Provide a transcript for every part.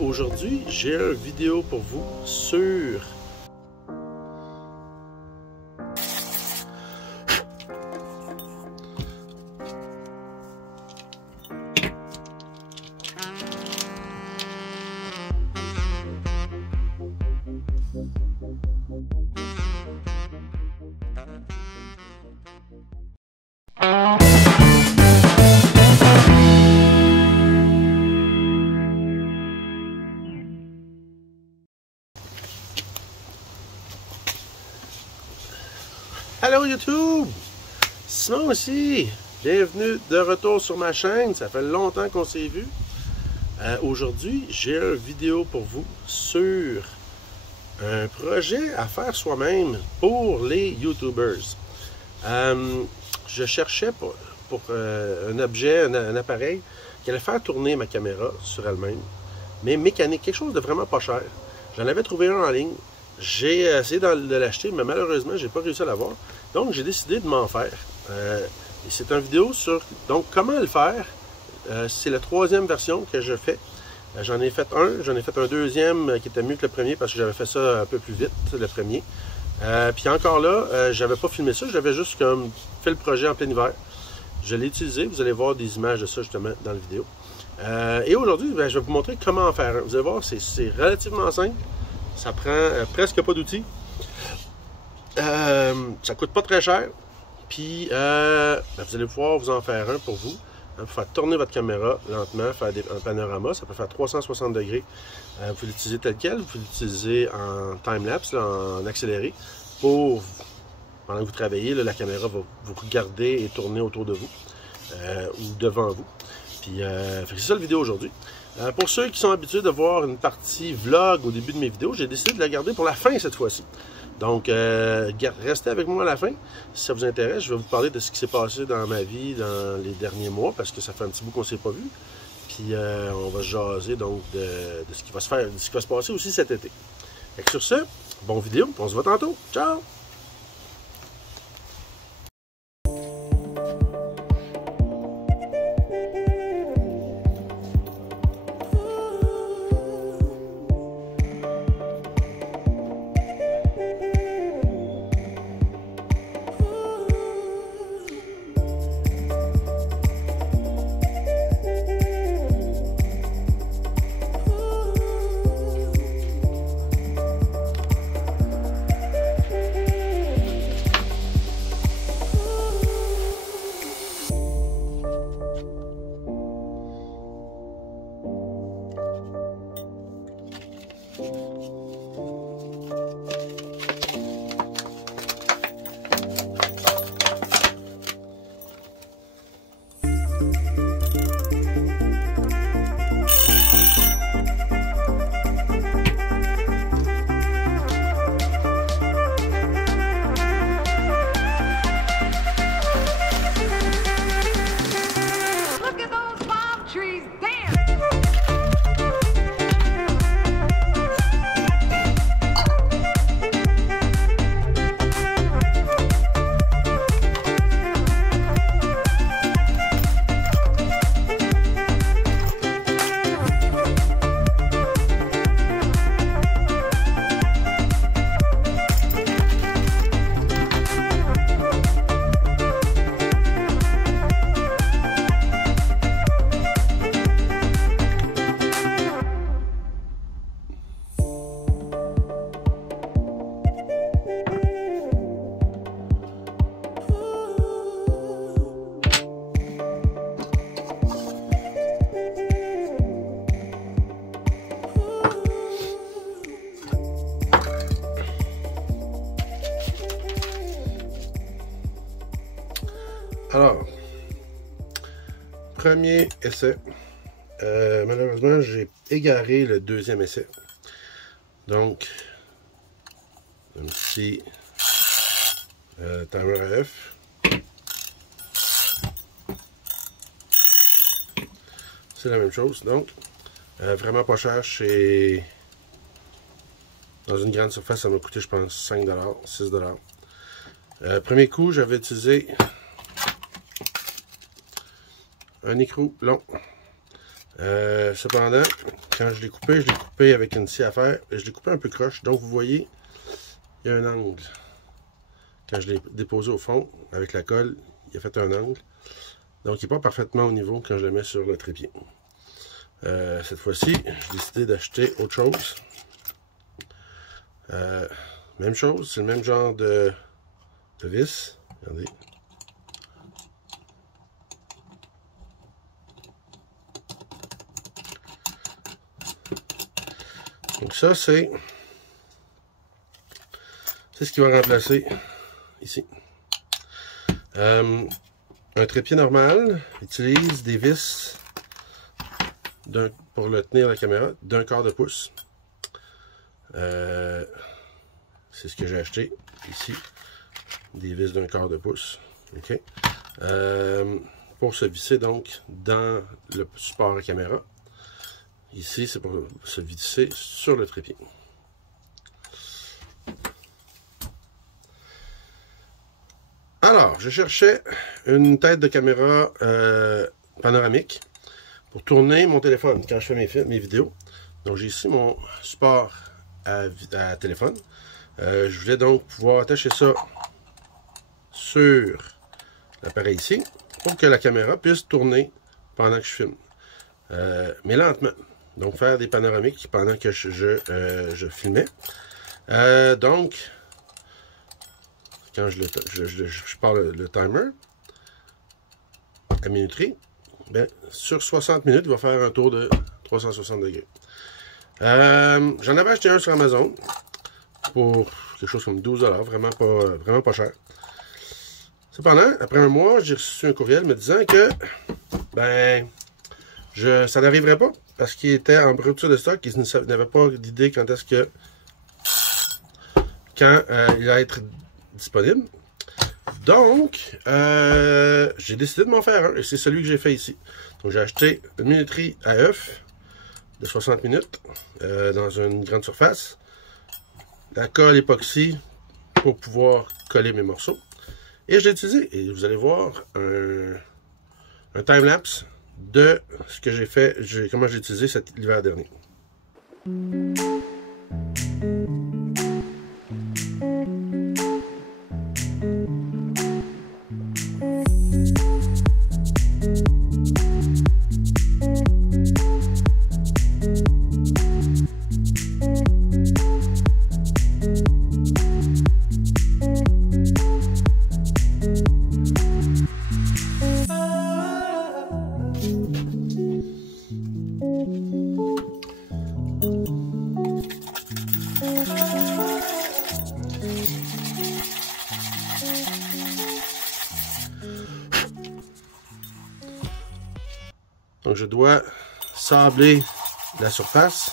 Aujourd'hui, j'ai une vidéo pour vous sur Allô YouTube! Simon ici! Bienvenue de retour sur ma chaîne, ça fait longtemps qu'on s'est vu. Aujourd'hui, j'ai une vidéo pour vous sur un projet à faire soi-même pour les YouTubers. Je cherchais pour un objet, un appareil qui allait faire tourner ma caméra sur elle-même, mais mécanique, quelque chose de vraiment pas cher. J'en avais trouvé un en ligne. J'ai essayé de l'acheter, mais malheureusement, j'ai pas réussi à l'avoir. Donc, j'ai décidé de m'en faire. Et c'est une vidéo sur donc comment le faire. C'est la troisième version que je fais. J'en ai fait un deuxième qui était mieux que le premier parce que j'avais fait ça un peu plus vite, le premier. Puis encore là, j'avais pas filmé ça, j'avais juste comme fait le projet en plein hiver. Je l'ai utilisé, vous allez voir des images de ça justement dans la vidéo. Et aujourd'hui, je vais vous montrer comment en faire un. Vous allez voir, c'est relativement simple. Ça prend presque pas d'outils. Ça coûte pas très cher. Puis, vous allez pouvoir vous en faire un pour vous. Pour faire tourner votre caméra lentement, faire un panorama. Ça peut faire 360 degrés. Vous pouvez l'utiliser tel quel. Vous pouvez l'utiliser en time-lapse, en accéléré. Pendant que vous travaillez, là, la caméra va vous regarder et tourner autour de vous. Ou devant vous. Puis, c'est ça la vidéo aujourd'hui. Pour ceux qui sont habitués de voir une partie vlog au début de mes vidéos, j'ai décidé de la garder pour la fin cette fois-ci. Donc, restez avec moi à la fin. Si ça vous intéresse, je vais vous parler de ce qui s'est passé dans ma vie dans les derniers mois, parce que ça fait un petit bout qu'on ne s'est pas vu. Puis, on va jaser donc de ce qui va se faire, de ce qui va se passer aussi cet été. Fait que sur ce, bonne vidéo, on se voit tantôt. Ciao! Alors, premier essai. Malheureusement, j'ai égaré le deuxième essai. Donc, un petit timer AF. C'est la même chose. Donc, vraiment pas cher chez... Dans une grande surface, ça m'a coûté, je pense, 5 $, 6 $. Premier coup, j'avais utilisé un écrou long. Cependant, quand je l'ai coupé avec une scie à fer. Et je l'ai coupé un peu croche. Donc, vous voyez, il y a un angle. Quand je l'ai déposé au fond, avec la colle, il a fait un angle. Donc, il n'est pas parfaitement au niveau quand je le mets sur le trépied. Cette fois-ci, j'ai décidé d'acheter autre chose. Même chose, c'est le même genre de vis. Regardez. Donc ça, c'est ce qui va remplacer ici. Un trépied normal utilise des vis pour le tenir la caméra d'1/4 de pouce. C'est ce que j'ai acheté ici. Des vis d'1/4 de pouce. OK. Pour se visser donc dans le support à caméra. Ici, c'est pour se visser sur le trépied. Alors, je cherchais une tête de caméra panoramique pour tourner mon téléphone quand je fais mes vidéos. Donc, j'ai ici mon support à téléphone. Je voulais donc pouvoir attacher ça sur l'appareil ici pour que la caméra puisse tourner pendant que je filme. Mais lentement. Donc, faire des panoramiques pendant que je filmais. Donc, quand je pars le timer, la minuterie, bien, sur 60 minutes, il va faire un tour de 360 degrés. J'en avais acheté un sur Amazon pour quelque chose comme 12 $, vraiment pas cher. Cependant, après un mois, j'ai reçu un courriel me disant que ben ça n'arriverait pas parce qu'il était en rupture de stock. Ils n'avaient pas d'idée quand il va être disponible. Donc, j'ai décidé de m'en faire un et c'est celui que j'ai fait ici. Donc, j'ai acheté une minuterie à œuf de 60 minutes dans une grande surface. La colle époxy pour pouvoir coller mes morceaux. Et je l'ai utilisé. Et vous allez voir un time-lapse de ce que j'ai fait, comment j'ai utilisé l'hiver dernier. Donc, je dois sabler la surface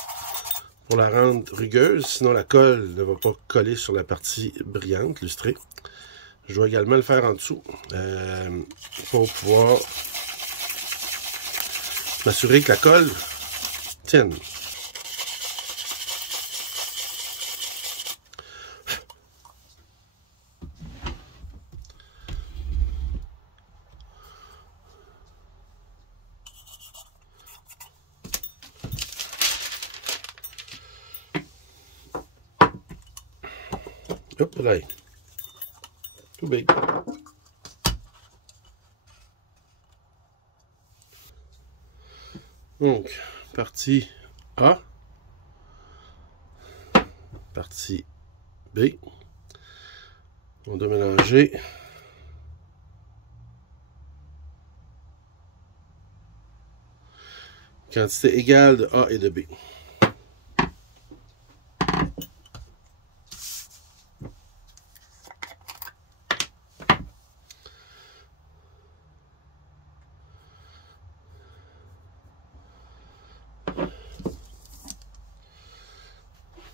pour la rendre rugueuse, sinon la colle ne va pas coller sur la partie brillante, lustrée. Je dois également le faire en dessous pour pouvoir m'assurer que la colle tienne. Hop là, tout big. Donc, partie A, partie B. On doit mélanger quantité égale de A et de B.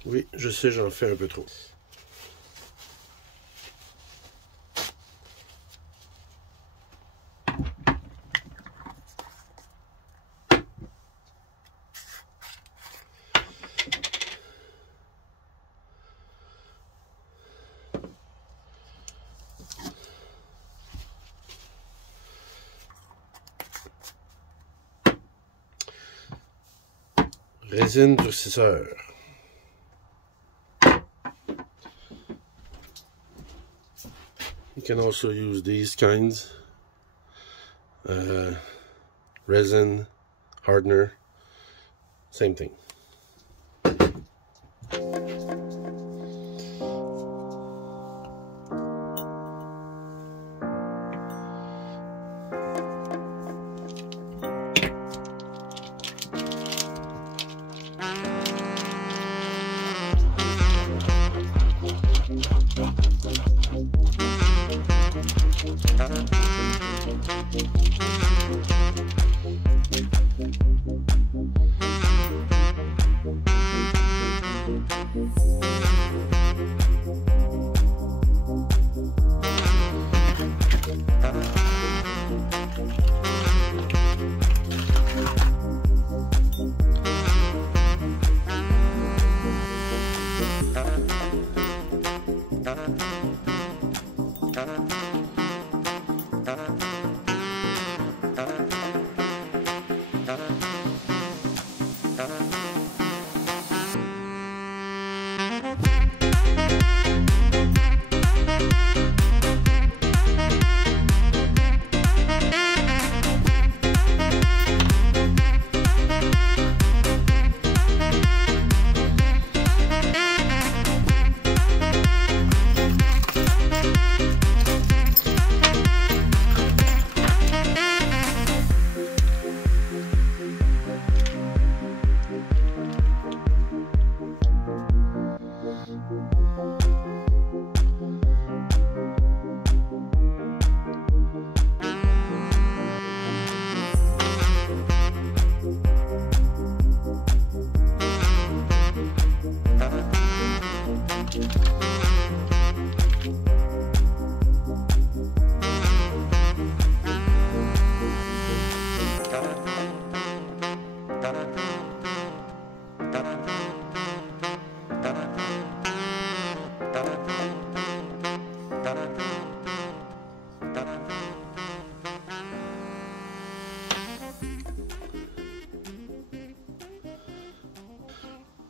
Oui, je sais, j'en fais un peu trop. Résine durcisseur. You can also use these kinds. Resin, hardener, same thing.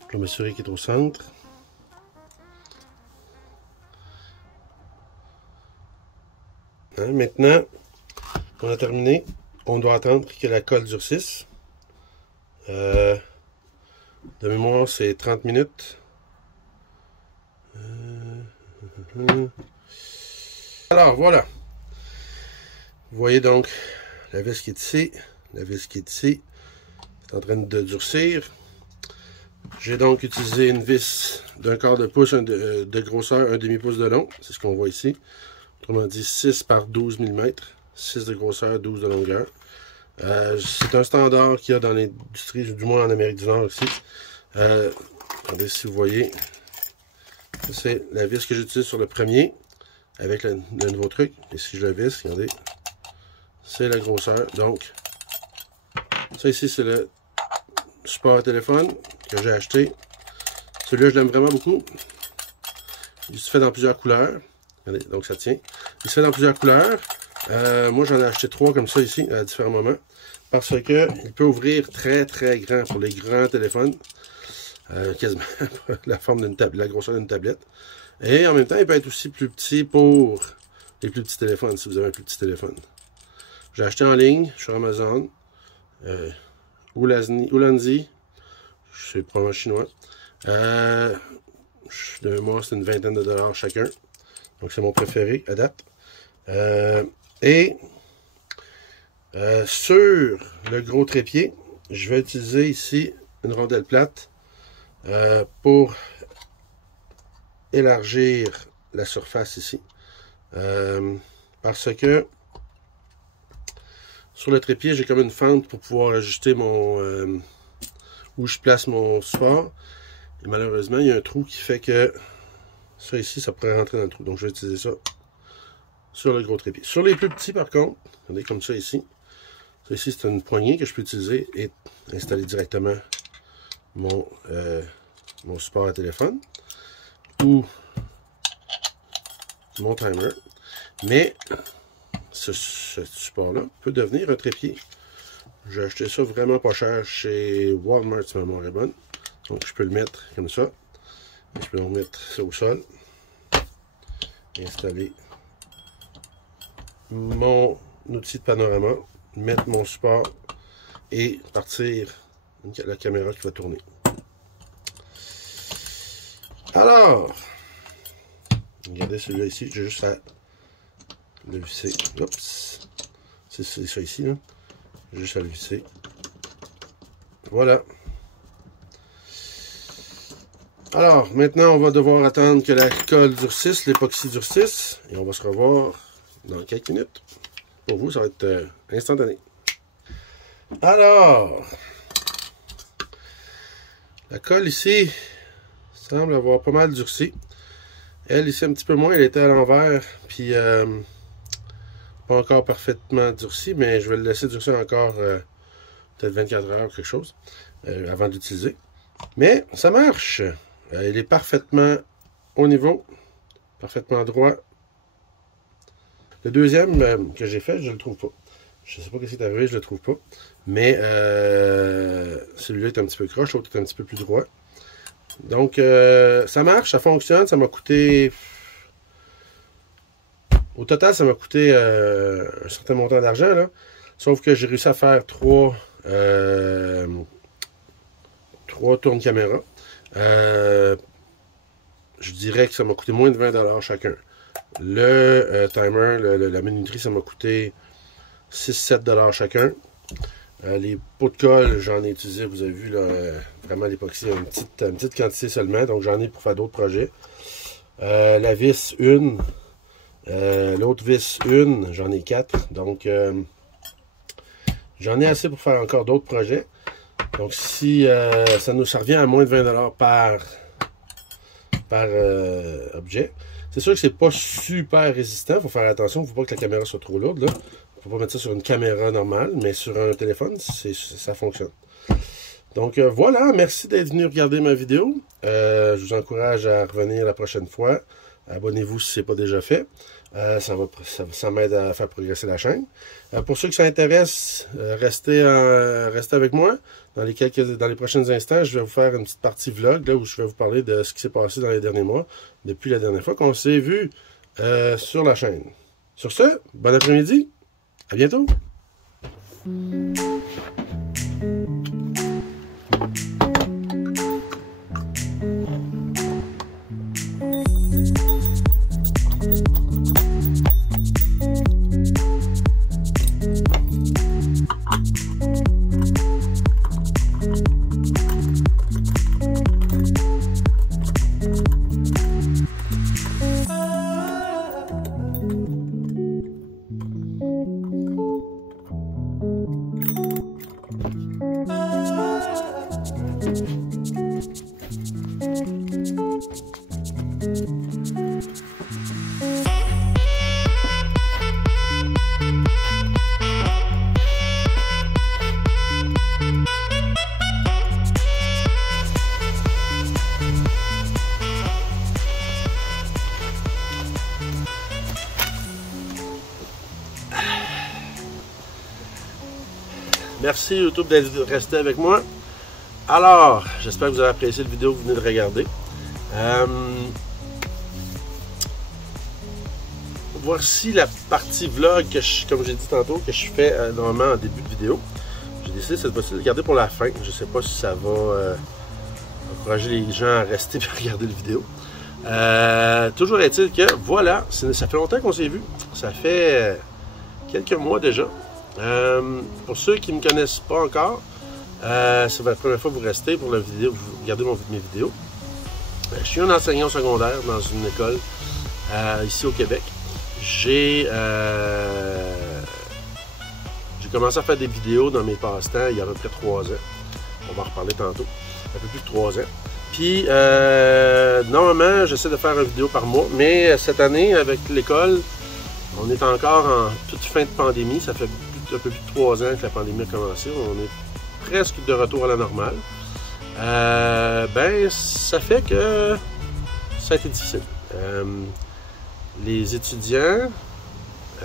Je vais m'assurer qu'il est au centre. Hein, maintenant qu'on a terminé, on doit attendre que la colle durcisse. De mémoire, c'est 30 minutes. Alors, voilà. Vous voyez donc la vis qui est ici, la vis qui est ici. C'est en train de durcir. J'ai donc utilisé une vis d'un quart de pouce de grosseur, un demi-pouce de long. C'est ce qu'on voit ici. Autrement dit, 6 par 12 mm. 6 de grosseur, 12 de longueur. C'est un standard qu'il y a dans l'industrie, du moins en Amérique du Nord aussi. Regardez si vous voyez. C'est la vis que j'utilise sur le premier, avec le nouveau truc. Et si je le visse, regardez, c'est la grosseur. Donc, ça ici, c'est le support à téléphone que j'ai acheté. Celui-là, je l'aime vraiment beaucoup. Il se fait dans plusieurs couleurs. Regardez, donc ça tient. Il se fait dans plusieurs couleurs. Moi, j'en ai acheté 3 comme ça ici, à différents moments. Parce que il peut ouvrir très très grand pour les grands téléphones. Quasiment la forme d'une tablette, la grosseur d'une tablette. Et en même temps, il peut être aussi plus petit pour les plus petits téléphones, si vous avez un plus petit téléphone. J'ai acheté en ligne sur Amazon. Ulanzi, c'est probablement chinois. De mémoire, c'est une vingtaine de dollars chacun. Donc, c'est mon préféré à date. Sur le gros trépied, je vais utiliser ici une rondelle plate pour élargir la surface ici. Parce que sur le trépied, j'ai comme une fente pour pouvoir ajuster mon où je place mon support. Et malheureusement, il y a un trou qui fait que ça ici, ça pourrait rentrer dans le trou. Donc, je vais utiliser ça sur le gros trépied. Sur les plus petits, par contre, regardez comme ça ici. Ça ici, c'est une poignée que je peux utiliser et installer directement mon support à téléphone ou mon timer. Mais ce support-là peut devenir un trépied J'ai acheté ça vraiment pas cher chez Walmart, si ma mémoire est bonne. Donc je peux le mettre comme ça. Et je peux donc mettre ça au sol. Installer mon outil de panorama, mettre mon support et partir la caméra qui va tourner. Alors, regardez celui-là ici, j'ai juste à le visser. Oups, c'est ça ici, là. J'ai juste à le visser. Voilà. Alors, maintenant, on va devoir attendre que la colle durcisse, l'époxy durcisse, et on va se revoir dans quelques minutes. Pour vous, ça va être instantané. Alors, la colle ici semble avoir pas mal durci. Elle ici un petit peu moins, elle était à l'envers, puis pas encore parfaitement durcie, mais je vais le laisser durcir encore peut-être 24 heures, quelque chose, avant d'utiliser. Mais ça marche. Il est parfaitement au niveau, parfaitement droit. Le deuxième que j'ai fait, je ne le trouve pas. Je ne sais pas ce qui est arrivé, je ne le trouve pas. Mais celui-là est un petit peu croche, l'autre est un petit peu plus droit. Donc, ça marche, ça fonctionne. Ça m'a coûté... Au total, ça m'a coûté un certain montant d'argent, là. Sauf que j'ai réussi à faire trois tournes caméra. Je dirais que ça m'a coûté moins de 20$ chacun. Le timer, la minuterie, ça m'a coûté 6-7$ chacun. Les pots de colle, j'en ai utilisé, vous avez vu, là, vraiment l'époxy, une petite quantité seulement. Donc j'en ai pour faire d'autres projets. La vis, une. L'autre vis, une. J'en ai 4. Donc j'en ai assez pour faire encore d'autres projets. Donc si ça revient à moins de 20$ par objet. C'est sûr que c'est pas super résistant. Il faut faire attention. Il ne faut pas que la caméra soit trop lourde. Il ne faut pas mettre ça sur une caméra normale, mais sur un téléphone, ça fonctionne. Donc voilà, merci d'être venu regarder ma vidéo. Je vous encourage à revenir la prochaine fois. Abonnez-vous si ce n'est pas déjà fait. Ça m'aide à faire progresser la chaîne. Pour ceux qui s'intéressent, restez avec moi. Dans les prochains instants, je vais vous faire une petite partie vlog là, où je vais vous parler de ce qui s'est passé dans les derniers mois, depuis la dernière fois qu'on s'est vu sur la chaîne. Sur ce, bon après-midi, à bientôt! Merci YouTube d'être resté avec moi. Alors, j'espère que vous avez apprécié la vidéo que vous venez de regarder. Voici la partie vlog, comme j'ai dit tantôt, que je fais normalement en début de vidéo. J'ai décidé cette fois-ci de le garder pour la fin. Je ne sais pas si ça va encourager les gens à rester et regarder la vidéo. Toujours est-il que, voilà, ça fait longtemps qu'on s'est vu. Ça fait quelques mois déjà. Pour ceux qui ne me connaissent pas encore, c'est la première fois que vous restez pour la vidéo, vous regardez mes vidéos. Je suis un enseignant secondaire dans une école ici au Québec. J'ai commencé à faire des vidéos dans mes passe-temps il y a à peu près 3 ans. On va en reparler tantôt. Un peu plus de 3 ans. Puis, normalement, j'essaie de faire une vidéo par mois, mais cette année, avec l'école, on est encore en toute fin de pandémie. Ça fait un peu plus de 3 ans que la pandémie a commencé. On est presque de retour à la normale. Ben, ça fait que ça a été difficile. Les étudiants,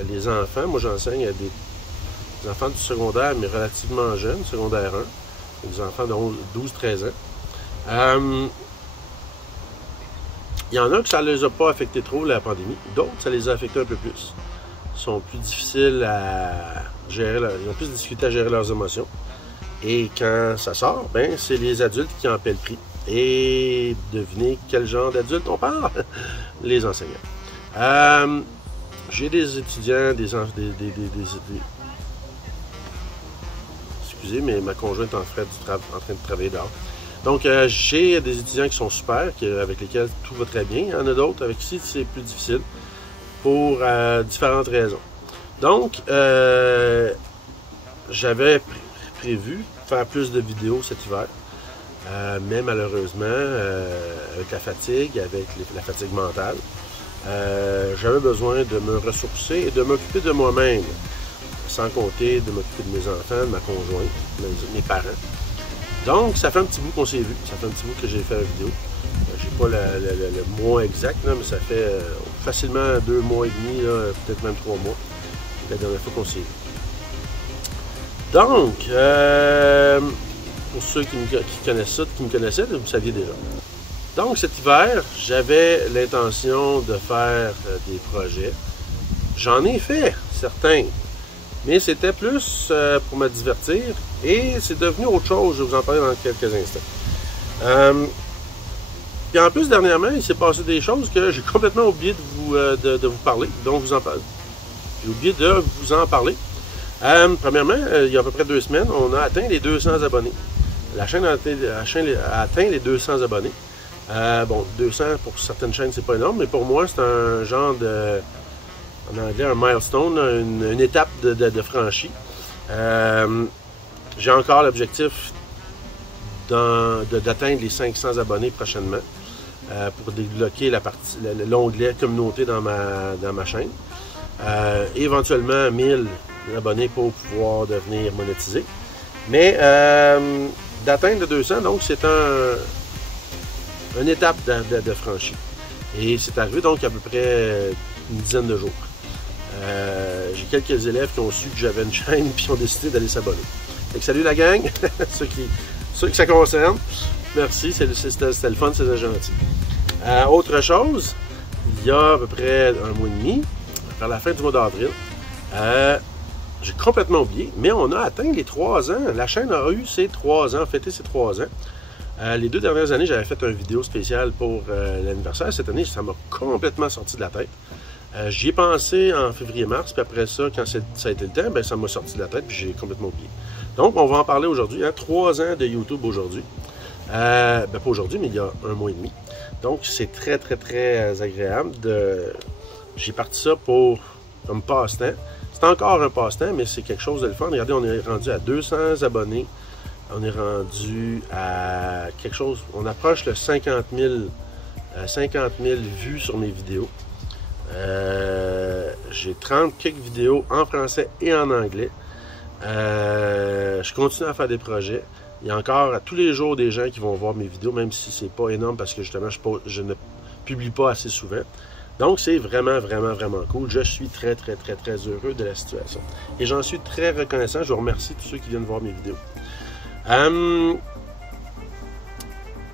les enfants, moi j'enseigne à des enfants du secondaire, mais relativement jeunes, secondaire 1, des enfants de 12-13 ans. Il y en a que ça ne les a pas affectés trop, la pandémie. D'autres, ça les a affectés un peu plus. Ils sont plus difficiles à gérer, ils ont plus de difficultés à gérer leurs émotions. Et quand ça sort, ben, c'est les adultes qui en paient le prix. Et devinez quel genre d'adultes on parle? Les enseignants. J'ai des étudiants, excusez, mais ma conjointe est en train de travailler dehors. Donc, j'ai des étudiants qui sont super, avec lesquels tout va très bien. Il y en a d'autres avec qui c'est plus difficile pour différentes raisons. Donc, j'avais prévu faire plus de vidéos cet hiver, mais malheureusement, avec la fatigue, avec la fatigue mentale, j'avais besoin de me ressourcer et de m'occuper de moi-même, sans compter de m'occuper de mes enfants, de ma conjointe, mes parents. Donc, ça fait un petit bout qu'on s'est vu. Ça fait un petit bout que j'ai fait la vidéo. J'ai pas le mois exact, là, mais ça fait facilement 2 mois et demi, peut-être même 3 mois, la dernière fois qu'on s'est vu. Donc, pour ceux qui me connaissaient, vous saviez déjà. Donc, cet hiver, j'avais l'intention de faire des projets. J'en ai fait certains, mais c'était plus pour me divertir et c'est devenu autre chose. Je vais vous en parler dans quelques instants. Puis en plus, dernièrement, il s'est passé des choses que j'ai complètement oublié de vous parler. Donc, j'ai oublié de vous en parler. Premièrement, il y a à peu près 2 semaines, on a atteint les 200 abonnés. La chaîne a atteint les 200 abonnés. Bon, 200 pour certaines chaînes, c'est pas énorme, mais pour moi, c'est un genre de, en anglais, un milestone, une étape de franchie. J'ai encore l'objectif d'atteindre les 500 abonnés prochainement pour débloquer l'onglet communauté dans ma chaîne. Éventuellement 1000 abonnés pour pouvoir devenir monétisé. Mais d'atteindre 200, donc c'est une étape de franchie. Et c'est arrivé donc à peu près une dizaine de jours. J'ai quelques élèves qui ont su que j'avais une chaîne et qui ont décidé d'aller s'abonner. Salut la gang, ceux que ça concerne. Merci, c'était le fun, c'était gentil. Autre chose, il y a à peu près 1 mois et demi, vers la fin du mois d'avril, j'ai complètement oublié, mais on a atteint les 3 ans. La chaîne a eu ses 3 ans, fêté ses 3 ans. Les 2 dernières années, j'avais fait une vidéo spéciale pour l'anniversaire. Cette année, ça m'a complètement sorti de la tête. J'y ai pensé en février-mars, puis après ça, quand ça a été le temps, ben, ça m'a sorti de la tête, puis j'ai complètement oublié. Donc, on va en parler aujourd'hui. 3 ans de YouTube aujourd'hui. Ben, pas aujourd'hui, mais il y a 1 mois et demi. Donc, c'est très, très, très agréable. J'ai parti ça comme passe-temps. C'est encore un passe-temps, mais c'est quelque chose de le fun. Regardez, on est rendu à 200 abonnés. On est rendu à quelque chose, on approche le 50 000 vues sur mes vidéos. J'ai 30 quelques vidéos en français et en anglais. Je continue à faire des projets. Il y a encore tous les jours des gens qui vont voir mes vidéos, même si c'est pas énorme parce que justement je ne publie pas assez souvent. Donc c'est vraiment, vraiment, vraiment cool. Je suis très, très, très, très heureux de la situation. Et j'en suis très reconnaissant. Je vous remercie tous ceux qui viennent voir mes vidéos.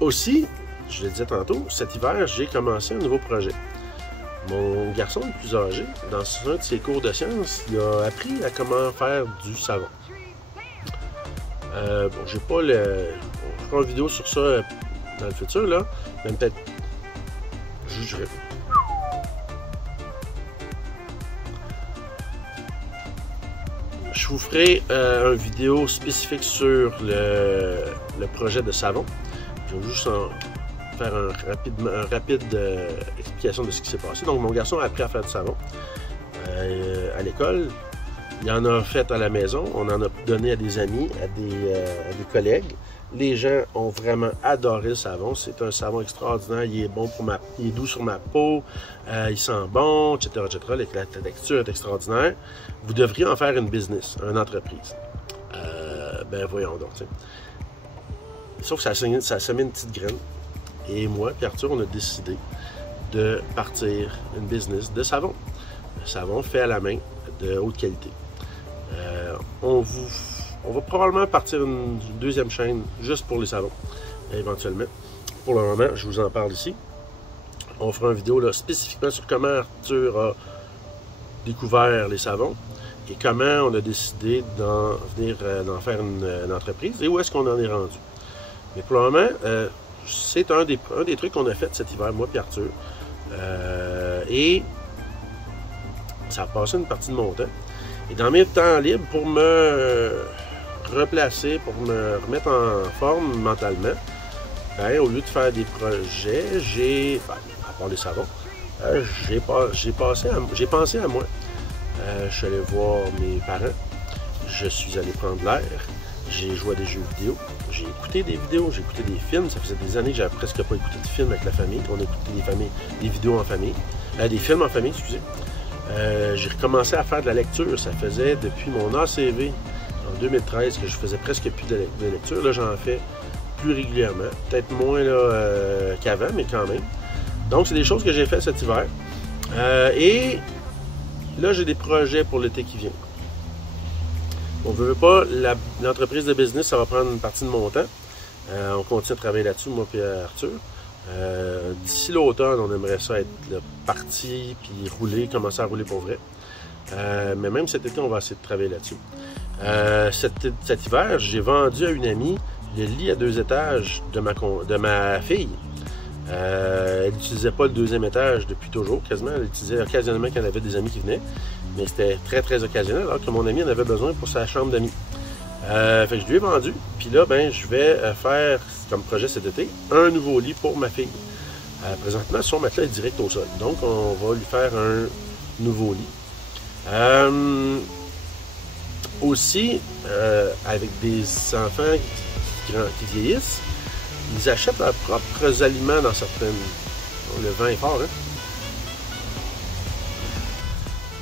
Aussi, je le disais tantôt, cet hiver, j'ai commencé un nouveau projet. Mon garçon le plus âgé, dans un de ses cours de sciences, il a appris à comment faire du savon. Bon, j'ai pas on fera une vidéo sur ça dans le futur, là. Même peut-être, je jugerai. Je vous ferai une vidéo spécifique sur le projet de savon. Je vais juste faire une rapide explication de ce qui s'est passé. Donc, mon garçon a appris à faire du savon à l'école. Il en a fait à la maison. On en a donné à des amis, à des collègues. Les gens ont vraiment adoré le savon. C'est un savon extraordinaire. Il est bon il est doux sur ma peau. Il sent bon, etc., etc. La texture est extraordinaire. Vous devriez en faire une business, une entreprise. Ben voyons donc. T'sais. Sauf que ça a semé une petite graine. Et moi et Arthur, on a décidé de partir une business de savon. Un savon fait à la main de haute qualité. On va probablement partir une deuxième chaîne juste pour les savons, éventuellement. Pour le moment, je vous en parle ici. On fera une vidéo là, spécifiquement sur comment Arthur a découvert les savons et comment on a décidé d'en faire une entreprise et où est-ce qu'on en est rendu. Mais pour le moment, c'est un des trucs qu'on a fait cet hiver, moi et Arthur. Et ça a passé une partie de mon temps. Et dans mes temps libres, pour me replacer, pour me remettre en forme mentalement, ben, au lieu de faire des projets, à part les savons, j'ai pensé à moi. Je suis allé voir mes parents, je suis allé prendre l'air, j'ai joué à des jeux vidéo, j'ai écouté des vidéos, j'ai écouté des films. Ça faisait des années que j'avais presque pas écouté de films avec la famille. On écoutait des vidéos en famille, des films en famille, excusez. J'ai recommencé à faire de la lecture. Ça faisait depuis mon ACV en 2013 que je faisais presque plus de lecture. Là, j'en fais plus régulièrement. Peut-être moins qu'avant, mais quand même. Donc, c'est des choses que j'ai fait cet hiver. Et là, j'ai des projets pour l'été qui vient. On ne veut pas, l'entreprise de business, ça va prendre une partie de mon temps. On continue à travailler là-dessus, moi et Arthur. D'ici l'automne, on aimerait ça être parti, puis commencer à rouler pour vrai. Mais même cet été, on va essayer de travailler là-dessus. Cet hiver, j'ai vendu à une amie le lit à 2 étages de ma fille. Elle n'utilisait pas le 2e étage depuis toujours, quasiment. Elle utilisait occasionnellement quand elle avait des amis qui venaient. Mais c'était très, très occasionnel, alors que mon ami en avait besoin pour sa chambre d'amis. Fait que je lui ai vendu. Puis là, ben, je vais faire, comme projet cet été, un nouveau lit pour ma fille. Présentement, son matelas est direct au sol. Donc, on va lui faire un nouveau lit. Aussi, avec des enfants qui vieillissent, ils achètent leurs propres aliments dans certaines... Le vent est fort, hein?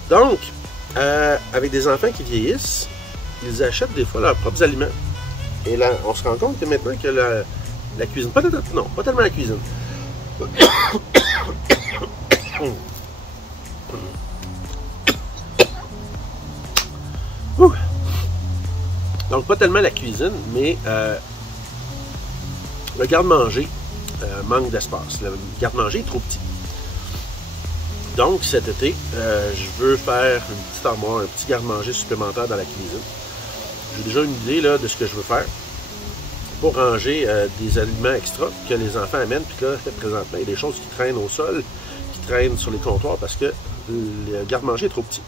Donc, avec des enfants qui vieillissent, ils achètent des fois leurs propres aliments. Et là, on se rend compte que maintenant que la cuisine... pas tellement la cuisine. Donc, pas tellement la cuisine, mais le garde-manger manque d'espace. Le garde-manger est trop petit. Donc, cet été, je veux faire une petite armoire, un petit garde-manger supplémentaire dans la cuisine. J'ai déjà une idée là, de ce que je veux faire pour ranger des aliments extra que les enfants amènent. Puis là, présentement, il y a des choses qui traînent au sol, qui traînent sur les comptoirs parce que le garde-manger est trop petit.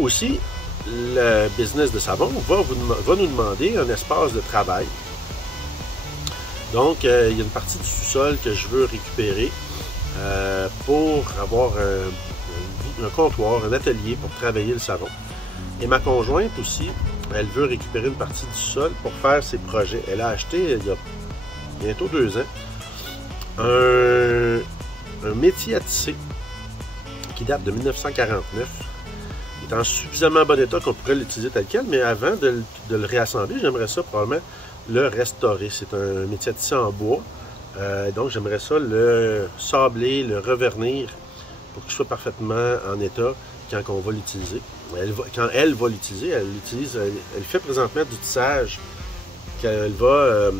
Aussi, le business de savon va nous demander un espace de travail. Donc, il y a une partie du sous-sol que je veux récupérer pour avoir un comptoir, un atelier pour travailler le savon. Et ma conjointe aussi, elle veut récupérer une partie du sol pour faire ses projets. Elle a acheté, il y a bientôt 2 ans, un métier à tisser qui date de 1949. Il est en suffisamment bon état qu'on pourrait l'utiliser tel quel, mais avant de le réassembler, j'aimerais ça probablement le restaurer. C'est un métier à tisser en bois. Donc, j'aimerais ça le sabler, le revernir pour qu'il soit parfaitement en état quand on va l'utiliser. Quand elle va l'utiliser, elle fait présentement du tissage qu'elle va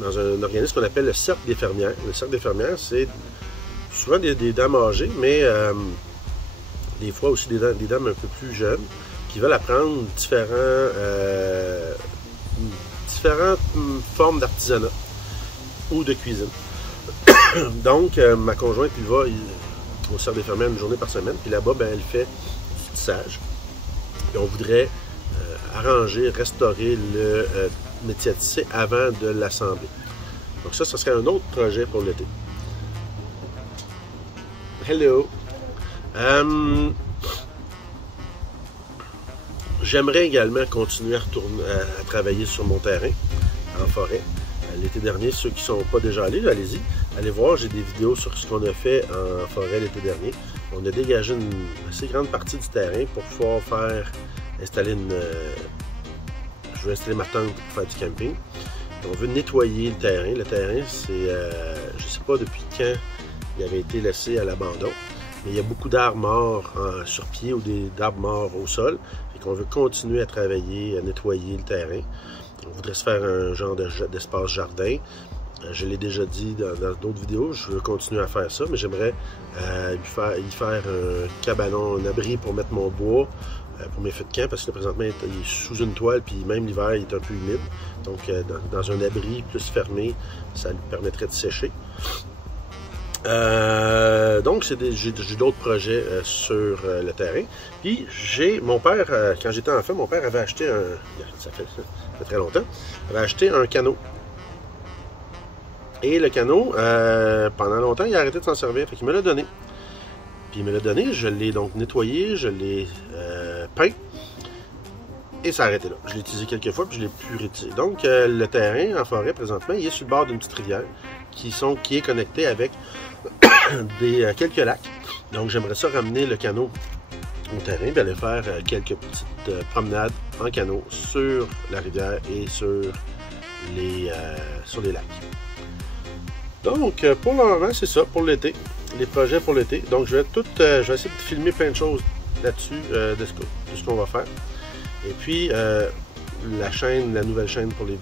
dans un organisme qu'on appelle le Cercle des fermières. Le Cercle des fermières, c'est souvent des dames âgées, mais des fois aussi des dames un peu plus jeunes qui veulent apprendre différentes formes d'artisanat ou de cuisine. Donc, ma conjointe, il va au Cercle des fermières une journée par semaine, puis là-bas, ben, elle fait du tissage. Et on voudrait arranger, restaurer le métier à tisser avant de l'assembler. Donc ça serait un autre projet pour l'été. Hello! J'aimerais également continuer à travailler sur mon terrain en forêt. L'été dernier, ceux qui ne sont pas déjà allés, allez-y. Allez voir, j'ai des vidéos sur ce qu'on a fait en forêt l'été dernier. On a dégagé une assez grande partie du terrain pour pouvoir installer je veux installer ma tente pour faire du camping. On veut nettoyer le terrain. Le terrain, c'est, je ne sais pas depuis quand il avait été laissé à l'abandon. Mais il y a beaucoup d'arbres morts sur pied ou d'arbres morts au sol. Et qu'on veut continuer à travailler, à nettoyer le terrain. On voudrait se faire un genre d'espace jardin. Je l'ai déjà dit dans d'autres vidéos, je veux continuer à faire ça, mais j'aimerais y faire un cabanon, un abri pour mettre mon bois, pour mes feux de camp, parce que là, présentement, il est sous une toile, puis même l'hiver, il est un peu humide. Donc, dans un abri plus fermé, ça lui permettrait de sécher. Donc, j'ai d'autres projets sur le terrain. Puis, mon père, quand j'étais enfant, mon père avait acheté ça fait très longtemps, avait acheté un canot. Et le canot, pendant longtemps, il a arrêté de s'en servir, fait qu'il me l'a donné. Puis il me l'a donné, je l'ai donc nettoyé, je l'ai peint, et ça a arrêté là. Je l'ai utilisé quelques fois, puis je l'ai plus réutilisé. Donc, le terrain en forêt, présentement, il est sur le bord d'une petite rivière qui est connectée avec quelques lacs. Donc, j'aimerais ça ramener le canot au terrain, puis aller faire quelques petites promenades en canot sur la rivière et sur les lacs. Donc, pour le moment, c'est ça, pour l'été, les projets pour l'été. Donc, je vais essayer de filmer plein de choses là-dessus, de ce qu'on va faire. Et puis, la nouvelle chaîne pour les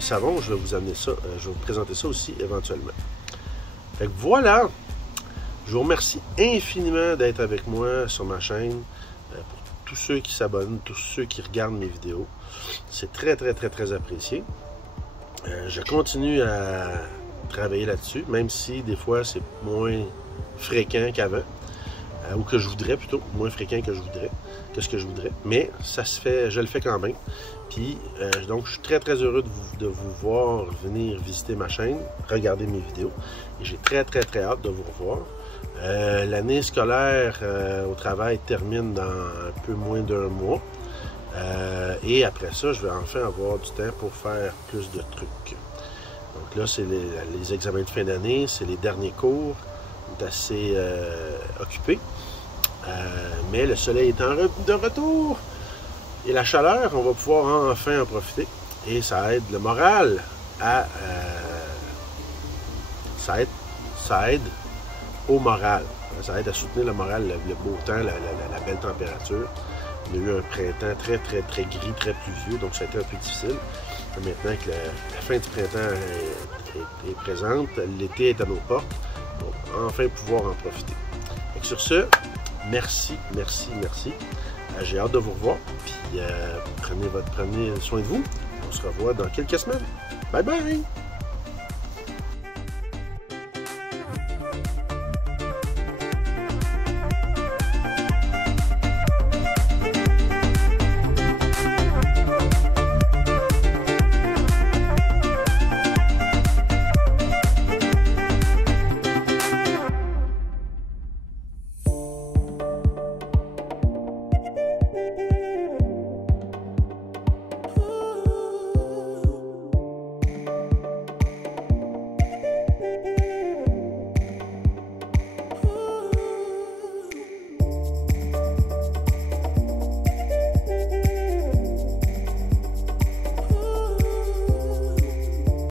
savons, je vais vous amener ça, je vais vous présenter ça aussi éventuellement. Fait que voilà, je vous remercie infiniment d'être avec moi sur ma chaîne, pour tous ceux qui s'abonnent, tous ceux qui regardent mes vidéos. C'est très, très, très, très apprécié. Je continue à travailler là-dessus, même si des fois c'est moins fréquent qu'avant, ou que je voudrais plutôt, moins fréquent que ce que je voudrais, mais ça se fait, je le fais quand même. Puis donc je suis très très heureux de vous voir venir visiter ma chaîne, regarder mes vidéos, et j'ai très très très hâte de vous revoir. L'année scolaire au travail termine dans un peu moins d'un mois, et après ça je vais enfin avoir du temps pour faire plus de trucs. Donc là, c'est les examens de fin d'année, c'est les derniers cours. On est assez occupés. Mais le soleil est de retour. Et la chaleur, on va pouvoir enfin en profiter. Et ça aide le moral à... ça aide au moral. Ça aide à soutenir le moral, le beau temps, la belle température. On a eu un printemps très, très, très gris, très pluvieux, donc ça a été un peu difficile. Maintenant que la fin du printemps est présente, l'été est à nos portes, donc enfin pouvoir en profiter. Donc sur ce, merci, merci, merci. J'ai hâte de vous revoir, puis prenez soin de vous. On se revoit dans quelques semaines. Bye bye!